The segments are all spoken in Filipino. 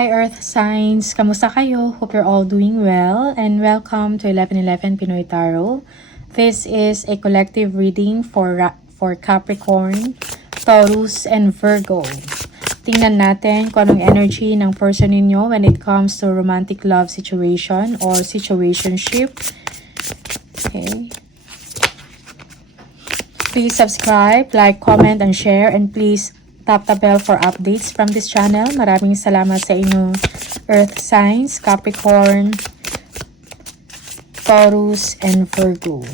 Hi Earth Signs! Kamusta kayo? Hope you're all doing well and welcome to 1111 Pinoy Tarot. This is a collective reading for Capricorn, Taurus, and Virgo. Tingnan natin kung anong energy ng person ninyo when it comes to romantic love situation or situationship. Okay. Please subscribe, like, comment, and share, and please tap the bell for updates from this channel. Maraming salamat sa inyo, Earth Signs, Capricorn, Taurus, and Virgo.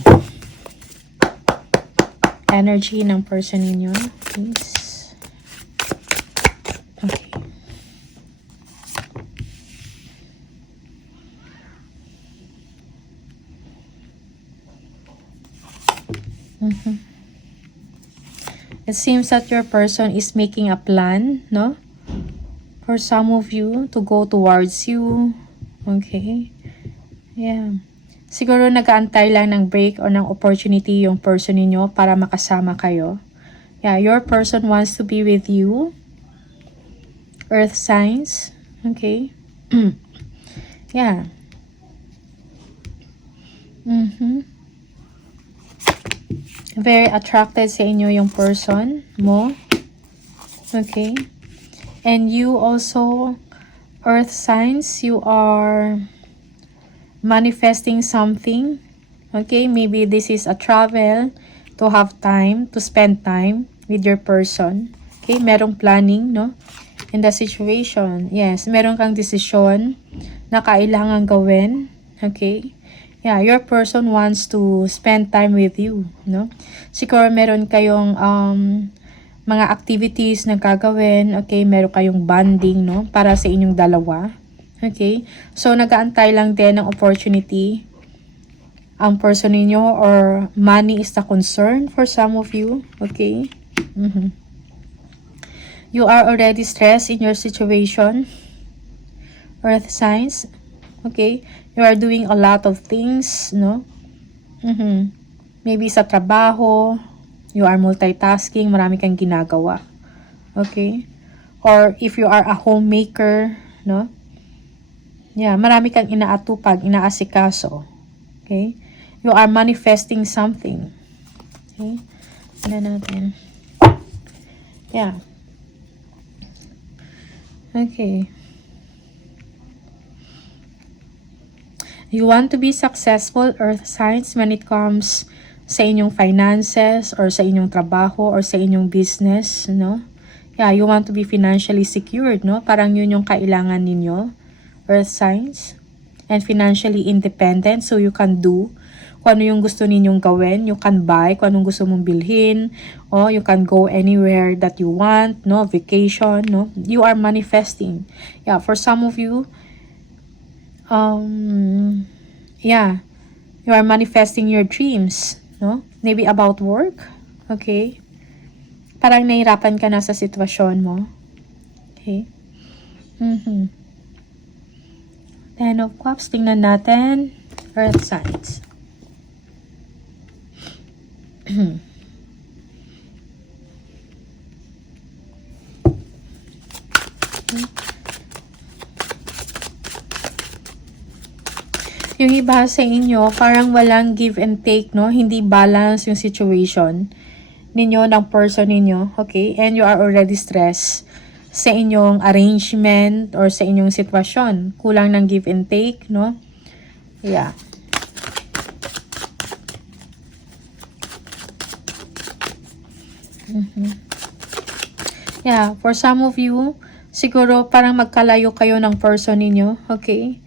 Energy ng person ninyo, please. Okay. It seems that your person is making a plan, no? For some of you to go towards you. Okay. Yeah. Siguro nag-aantay lang ng break or ng opportunity yung person niyo para makasama kayo. Yeah, your person wants to be with you. Earth signs. Okay. Yeah. Very attracted sa inyo yung person mo. Okay. And you also, Earth signs, you are manifesting something. Okay. Maybe this is a travel to have time, to spend time with your person. Okay. Merong planning, no? In the situation. Yes. Meron kang desisyon na kailangan gawin. Okay. Yeah, your person wants to spend time with you, no? Siguro meron kayong mga activities na gagawin, okay? Meron kayong bonding, no? Para sa inyong dalawa, okay? So, nag-aantay lang din ng opportunity ang person ninyo or money is the concern for some of you, okay? You are already stressed in your situation, Earth signs, okay? You are doing a lot of things, no? Maybe sa trabaho, you are multitasking, marami kang ginagawa. Okay? Or if you are a homemaker, no? Yeah, marami kang inaatupag, inaasikaso. Okay? You are manifesting something. Okay? Ano natin? Yeah. Okay. You want to be successful, Earth signs, when it comes sa inyong finances or sa inyong trabaho or sa inyong business, no? Yeah, you want to be financially secured, no? Parang yun yung kailangan ninyo, Earth signs. And financially independent, so you can do kung ano yung gusto ninyong gawin. You can buy kung anong gusto mong bilhin. O you can go anywhere that you want, no? Vacation, no? You are manifesting. Yeah, for some of you, yeah, you are manifesting your dreams, no? Maybe about work, okay? Parang nahirapan ka na sa sitwasyon mo, okay? Ten of Cups, tingnan natin, Earth signs. Yung iba sa inyo, parang walang give and take, no? Hindi balance yung situation ninyo, ng person ninyo, okay? And you are already stressed sa inyong arrangement or sa inyong sitwasyon. Kulang ng give and take, no? Yeah. Yeah, for some of you, siguro parang magkalayo kayo ng person ninyo, okay?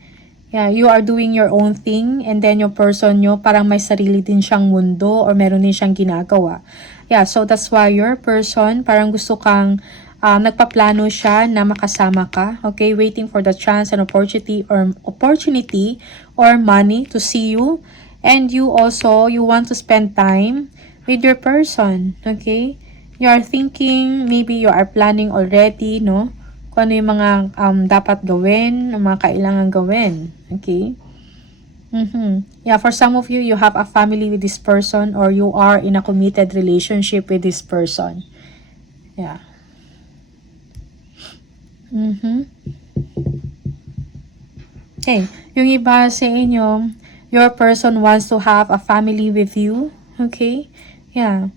Yeah, you are doing your own thing and then yung person nyo parang may sarili din siyang mundo or meron din siyang ginagawa. Yeah, so that's why your person parang gusto kang nagpaplano siya na makasama ka. Okay, waiting for the chance and opportunity or money to see you. And you also, you want to spend time with your person. Okay, you are thinking, maybe you are planning already, no? Kung ano yung mga dapat gawin, mga kailangan gawin. Okay? Yeah, for some of you, you have a family with this person or you are in a committed relationship with this person. Yeah. Okay, yung iba sa inyo, your person wants to have a family with you. Okay? Yeah.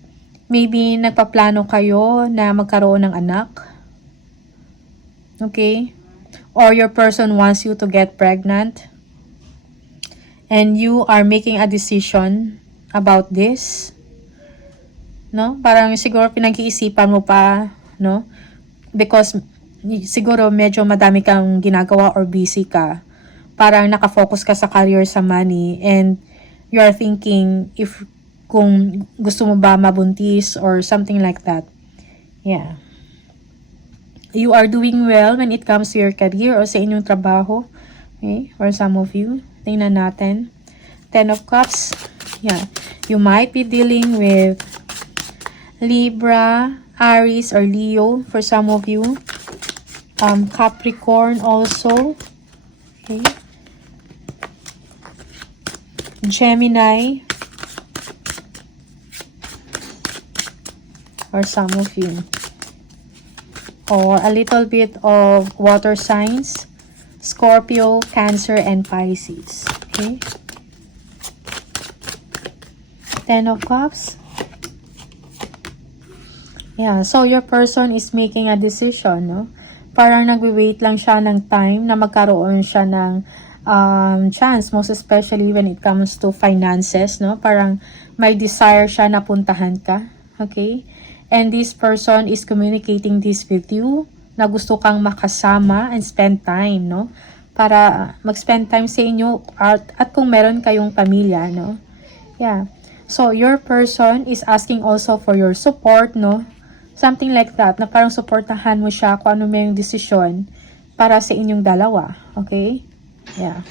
Maybe nagpaplano kayo na magkaroon ng anak. Okay? Or your person wants you to get pregnant. And you are making a decision about this. No? Parang siguro pinag-iisipan mo pa, no? Because siguro medyo madami kang ginagawa or busy ka. Parang nakafocus ka sa career, sa money, and you are thinking if kung gusto mo ba mabuntis or something like that. Yeah. You are doing well when it comes to your career or sa inyong trabaho. Okay? For some of you. Tingnan natin. Ten of Cups. Yeah. You might be dealing with Libra, Aries, or Leo for some of you. Capricorn also. Okay. Gemini. For some of you. Or a little bit of water signs. Scorpio, Cancer, and Pisces. Okay. Ten of Cups. Yeah, so your person is making a decision, no? Parang nagwi-wait lang siya ng time na magkaroon siya ng chance, most especially when it comes to finances, no? Parang may desire siya na puntahan ka, okay? And this person is communicating this with you, na gusto kang makasama and spend time, no? Para mag-spend time sa inyo at kung meron kayong pamilya, no? Yeah. So, your person is asking also for your support, no? Something like that, na parang supportahan mo siya kung ano may yung desisyon para sa inyong dalawa. Okay? Yeah.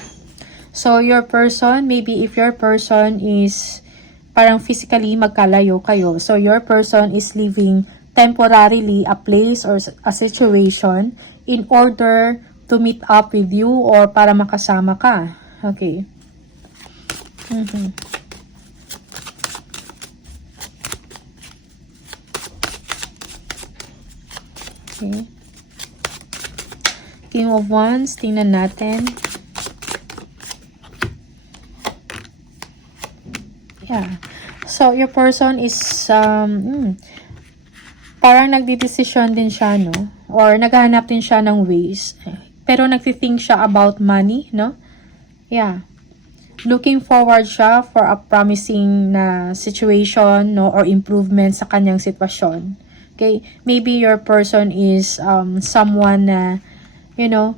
So, your person, maybe if your person is parang physically magkalayo kayo, so your person is leaving temporarily a place or a situation in order to meet up with you or para makasama ka. Okay. Okay. King of Wands, tingnan natin. Yeah. So, your person is, parang nagdidesisyon din siya, no? Or naghahanap din siya ng ways. Pero nagtithink siya about money, no? Yeah. Looking forward siya for a promising na situation, no? Or improvement sa kanyang sitwasyon. Okay? Maybe your person is someone na, you know,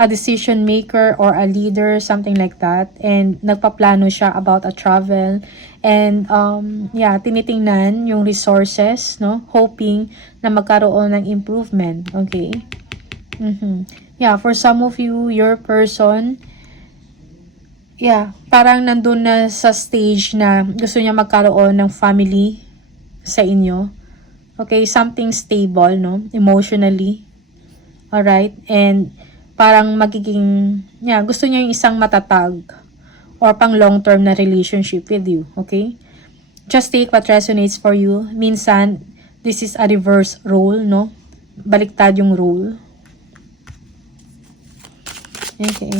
a decision maker or a leader, something like that. And nagpaplano siya about a travel. And, yeah, tinitingnan yung resources, no? Hoping na magkaroon ng improvement. Okay? Yeah, for some of you, your person, yeah, parang nandun na sa stage na gusto niya magkaroon ng family sa inyo. Okay, something stable, no? Emotionally. Alright? And parang magiging, yeah, gusto niya yung isang matatag or pang long-term na relationship with you. Okay? Just take what resonates for you. Minsan, this is a reverse role, no? Baliktad yung role. Okay.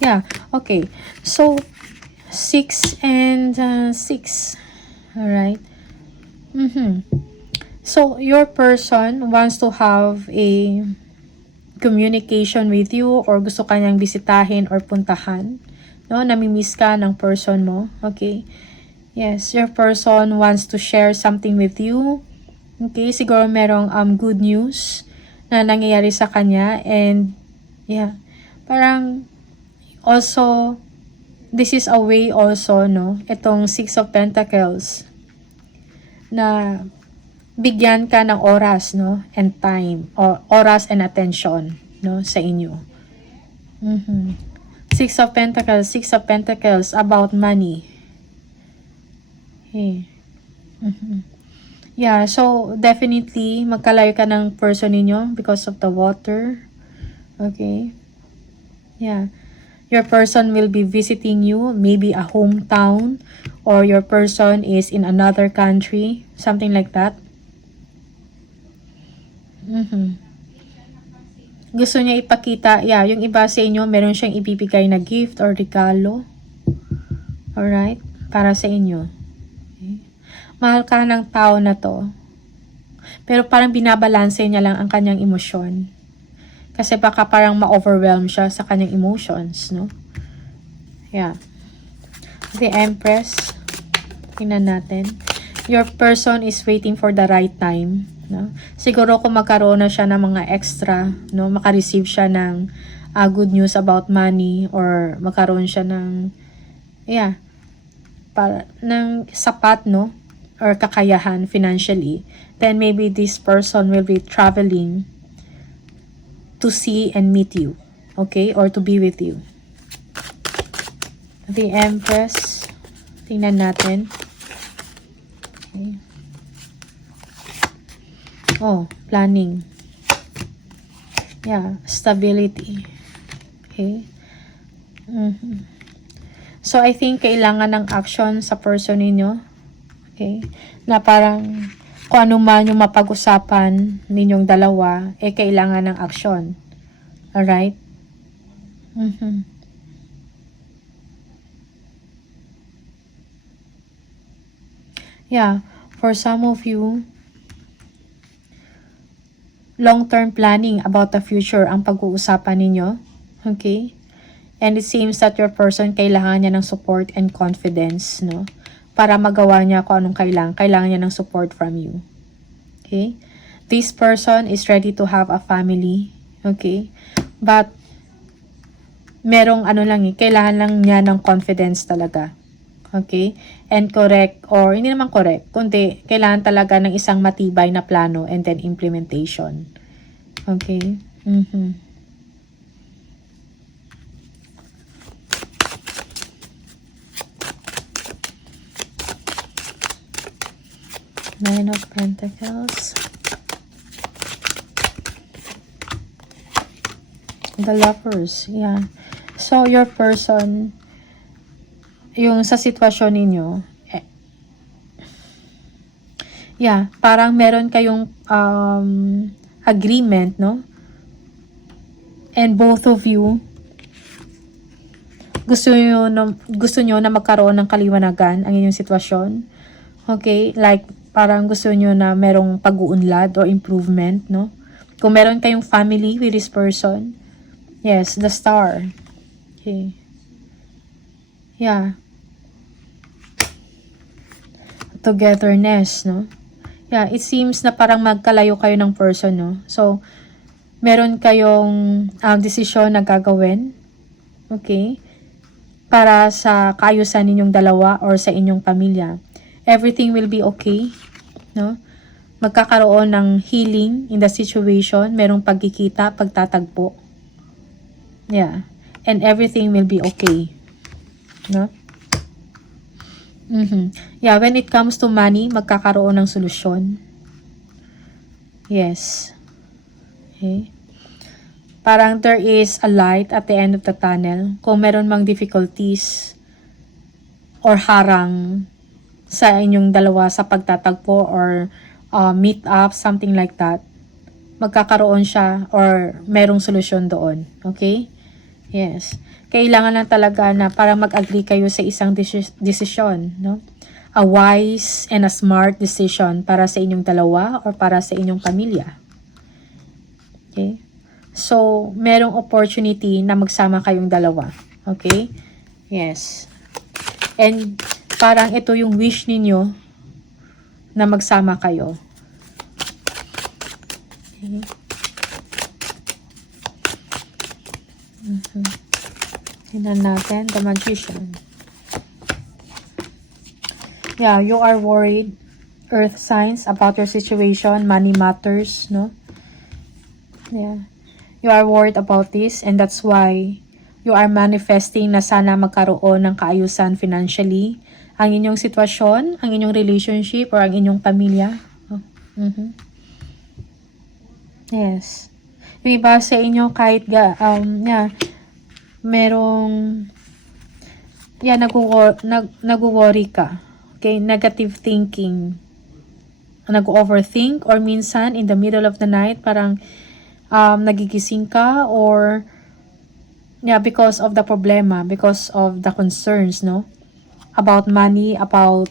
Yeah, okay. So, 6 and 6. Alright. So, your person wants to have a communication with you or gusto kanyang bisitahin or puntahan. No? Namimiss ka ng person mo. Okay. Yes, your person wants to share something with you. Okay, siguro merong good news na nangyayari sa kanya. And, yeah, parang also, this is a way also, no? Itong 6 of Pentacles na bigyan ka ng oras, no? And time. Or oras and attention, no? Sa inyo. 6 of Pentacles about money. Okay. Yeah, so definitely magkalayo ka ng person ninyo because of the water. Okay. Yeah. Your person will be visiting you, maybe a hometown, or your person is in another country, something like that. Gusto niya ipakita, yung iba sa inyo, meron siyang ibibigay na gift or regalo. Alright? Para sa inyo. Okay. Mahal ka ng tao na to. Pero parang binabalanse niya lang ang kanyang emosyon. Kasi baka parang ma-overwhelm siya sa kanyang emotions, no? Yeah. The Empress. Tingnan natin. Your person is waiting for the right time. No? Siguro kung magkaroon na siya ng mga extra, no, makareceive siya ng good news about money or magkaroon siya ng ng sapat, no, or kakayahan financially, then maybe this person will be traveling to see and meet you, okay, or to be with you. The Empress. Tingnan natin. Okay. Planning. Stability. Okay. So, I think kailangan ng action sa person ninyo. Okay. Na parang kung ano man yung mapag-usapan ninyong dalawa, kailangan ng action. Alright? For some of you, long-term planning about the future ang pag-uusapan ninyo. Okay? And it seems that your person kailangan niya ng support and confidence, no? Para magawa niya kung anong kailangan. Kailangan niya ng support from you. Okay? This person is ready to have a family. Okay? But, merong kailangan lang niya ng confidence talaga. Okay? And correct, or hindi naman correct, kundi kailangan talaga ng isang matibay na plano and then implementation. Okay? Nine of Pentacles. The Lovers. So, your person, yung sa sitwasyon ninyo, parang meron kayong agreement, no? And both of you gusto nyo na magkaroon ng kaliwanagan ang inyong sitwasyon. Okay? Like, parang gusto nyo na merong pag-uunlad or improvement, no? Kung meron kayong family with this person, yes, the Star. Okay. Togetherness, no? It seems na parang magkalayo kayo ng person, no? So, meron kayong desisyon na gagawin, okay? Para sa kaayusan ninyong dalawa or sa inyong pamilya. Everything will be okay, no? Magkakaroon ng healing in the situation, merong pagkikita, pagtatagpo. And everything will be okay, no? When it comes to money, magkakaroon ng solusyon. Yes. Okay. Parang there is a light at the end of the tunnel. Kung meron mang difficulties or harang sa inyong dalawa sa pagtatagpo or meet up, something like that, magkakaroon siya or merong solusyon doon. Okay? Yes. Kailangan lang talaga na parang mag-agree kayo sa isang desisyon, no? A wise and a smart decision para sa inyong dalawa or para sa inyong pamilya. Okay? So, merong opportunity na magsama kayong dalawa. Okay? Yes. And parang ito yung wish ninyo na magsama kayo. Okay? Tingnan natin, the Magician. You are worried, earth signs, about your situation, money matters, no? You are worried about this and that's why you are manifesting na sana magkaroon ng kaayusan financially ang inyong sitwasyon, ang inyong relationship, or ang inyong pamilya. Yes. Yung iba sa inyo kahit merong nag-worry ka. Okay, negative thinking. nag-overthink, or minsan in the middle of the night parang nagigising ka, or yeah, because of the problema, because of the concerns, no, about money, about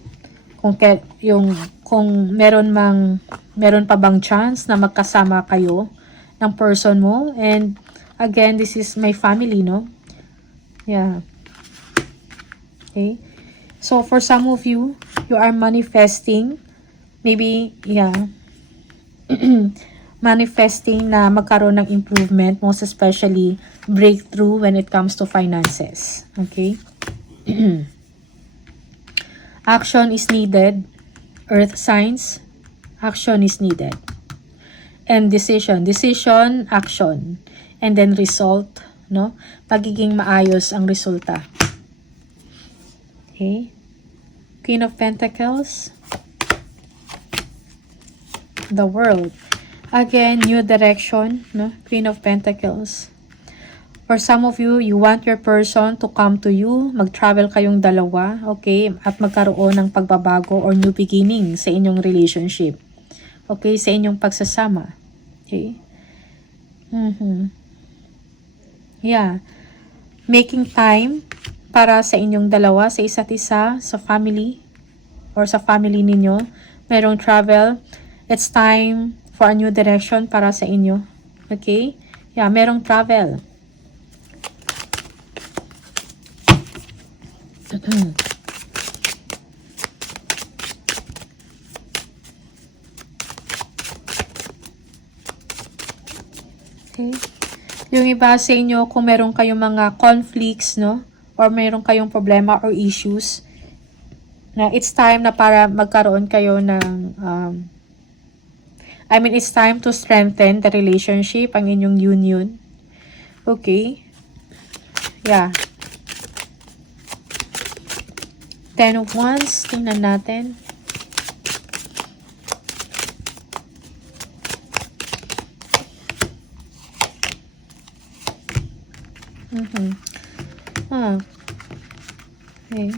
kung meron pa bang chance na magkasama kayo ng person mo. And again, this is my family, no? Yeah. Okay. So for some of you, you are manifesting, maybe, yeah, manifesting na magkaroon ng improvement, most especially breakthrough when it comes to finances. Okay? Action is needed. Earth signs, action is needed. And decision, action. And then result, no? Pagiging maayos ang resulta. Okay? Queen of Pentacles. The World. Again, new direction, no? Queen of Pentacles. For some of you, you want your person to come to you. Mag-travel kayong dalawa, okay? At magkaroon ng pagbabago or new beginning sa inyong relationship. Okay? Sa inyong pagsasama. Okay? Yeah. Making time para sa inyong dalawa, sa isa't isa, sa family, or sa family ninyo. Merong travel. It's time for a new direction para sa inyo. Okay? Yeah, merong travel. Okay. Yung iba sa inyo, kung meron kayong mga conflicts, no? Or meron kayong problema or issues, na it's time na para magkaroon kayo ng, it's time to strengthen the relationship, ang inyong union. Okay? Yeah. 10 of Wands, tingnan natin. Okay.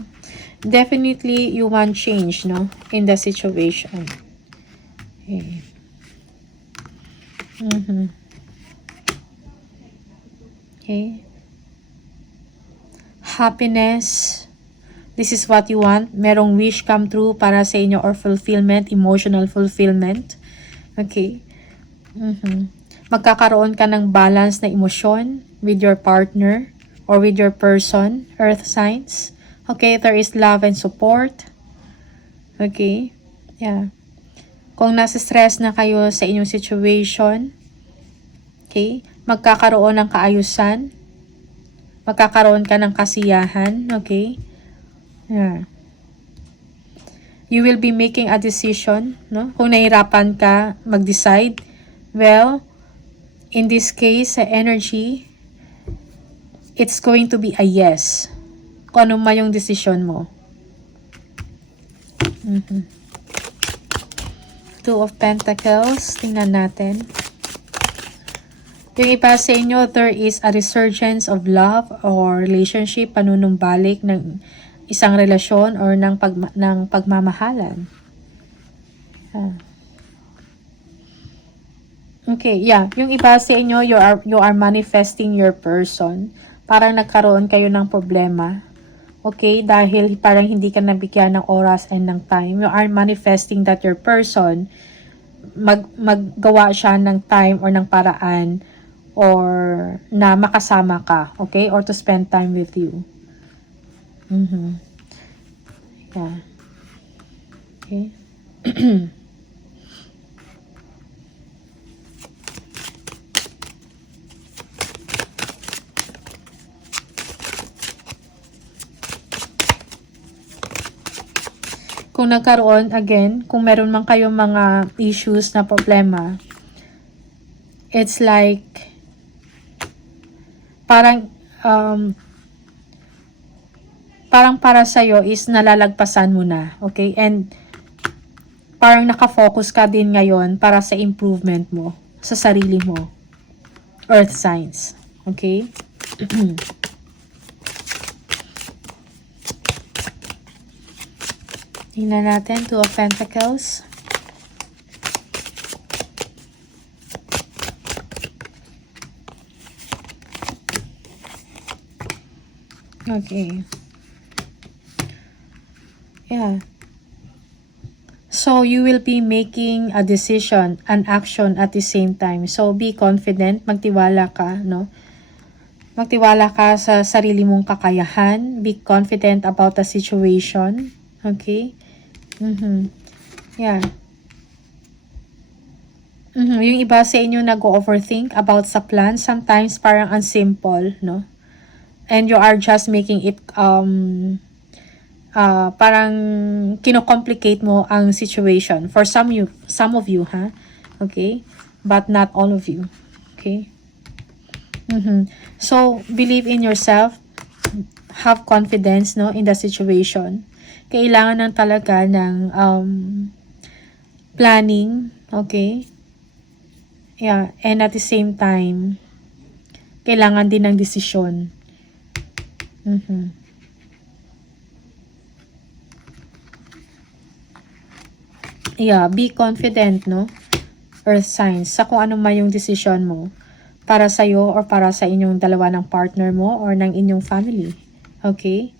Definitely, you want change, no? In the situation. Okay. Okay. Happiness. This is what you want. Merong wish come true para sa inyo, or fulfillment, emotional fulfillment. Okay. Magkakaroon ka ng balance na emosyon with your partner or with your person, earth signs. Okay, there is love and support. Okay. Yeah. Kung nasa stress na kayo sa inyong situation, okay, magkakaroon ng kaayusan. Magkakaroon ka ng kasiyahan. Okay. Yeah. You will be making a decision, no? Kung nahirapan ka mag-decide, well, in this case, sa energy, it's going to be a yes. Kung ano man yung decision mo. Two of Pentacles. Tingnan natin. Yung iba sa inyo, there is a resurgence of love or relationship, panunumbalik ng isang relasyon or ng pagmamahalan. Okay, yeah. Yung iba sa inyo, you are manifesting your person. Parang nagkaroon kayo ng problema. Okay, dahil parang hindi ka nabigyan ng oras and ng time. You are manifesting that your person, maggawa siya ng time or ng paraan or na makasama ka. Okay, or to spend time with you. Yeah. Okay. Kung nagkaroon, again, kung meron man kayong mga issues na problema, it's like, parang para sa'yo is nalalagpasan mo na, okay? And parang nakafocus ka din ngayon para sa improvement mo, sa sarili mo. Earth signs, okay? Tingnan natin, Two of Pentacles. Okay. Yeah. So, you will be making a decision, an action at the same time. So, be confident, magtiwala ka, no? Magtiwala ka sa sarili mong kakayahan. Be confident about the situation. Okay? Yeah. Yung iba sa inyo nag-overthink about sa plan. Sometimes parang unsimple, no? And you are just making it, parang kino-complicate mo ang situation. For some of you, ha? Okay? But not all of you. Okay? So, believe in yourself. Have confidence, no, in the situation. Kailangan ng talaga ng planning, okay? Yeah, and at the same time, kailangan din ng desisyon. Yeah, be confident, no? Earth signs, sa kung ano man yung desisyon mo. Para sa'yo or para sa inyong dalawa ng partner mo or ng inyong family. Okay?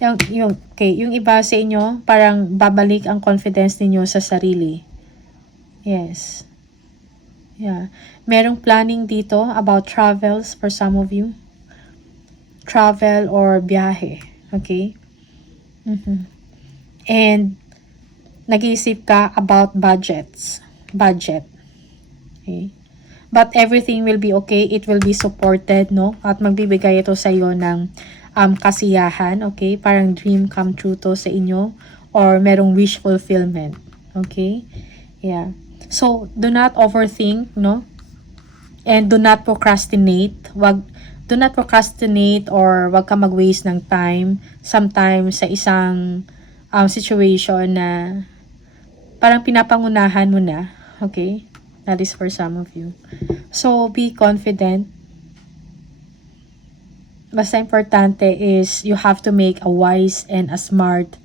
Yung iba sa inyo, parang babalik ang confidence ninyo sa sarili. Yes. Yeah. Merong planning dito about travels for some of you. Travel or biyahe. Okay? And nag-iisip ka about budgets. Budget. Okay? But everything will be okay. It will be supported, no? At magbibigay ito sa iyo ng kasiyahan, okay? Parang dream come true to sa inyo or merong wish fulfillment, okay? Yeah. So, do not overthink, no? And do not procrastinate. Do not procrastinate or wag ka mag-waste ng time sometimes sa isang situation na parang pinapangunahan mo na, okay? That is for some of you. So, be confident. Basta importante is you have to make a wise and a smart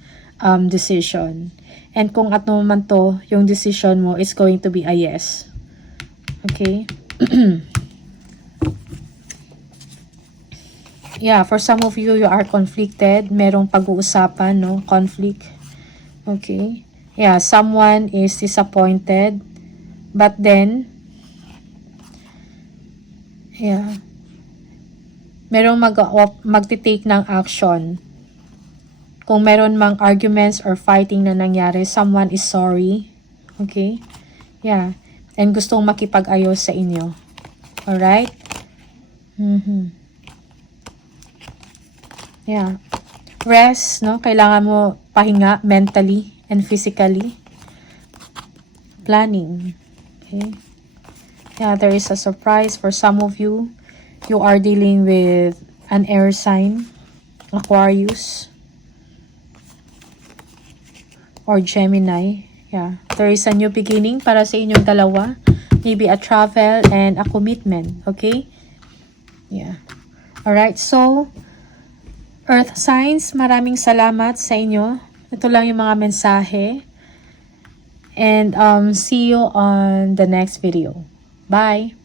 decision. And kung ano man to, yung decision mo is going to be a yes. Okay? Yeah, for some of you, you are conflicted. Merong pag-uusapan, no? Conflict. Okay? Yeah, someone is disappointed. But then, yeah, merong magti-take ng action. Kung meron mang arguments or fighting na nangyari, someone is sorry. Okay? Yeah. And gustong makipag-ayos sa inyo. Alright? Yeah. Rest, no? Kailangan mo pahinga mentally and physically. Planning. Okay? Yeah, there is a surprise for some of you. You are dealing with an air sign, Aquarius, or Gemini. Yeah, there is a new beginning para sa inyong dalawa. Maybe a travel and a commitment. Okay? Yeah. Alright, so, Earth signs, maraming salamat sa inyo. Ito lang yung mga mensahe. And see you on the next video. Bye!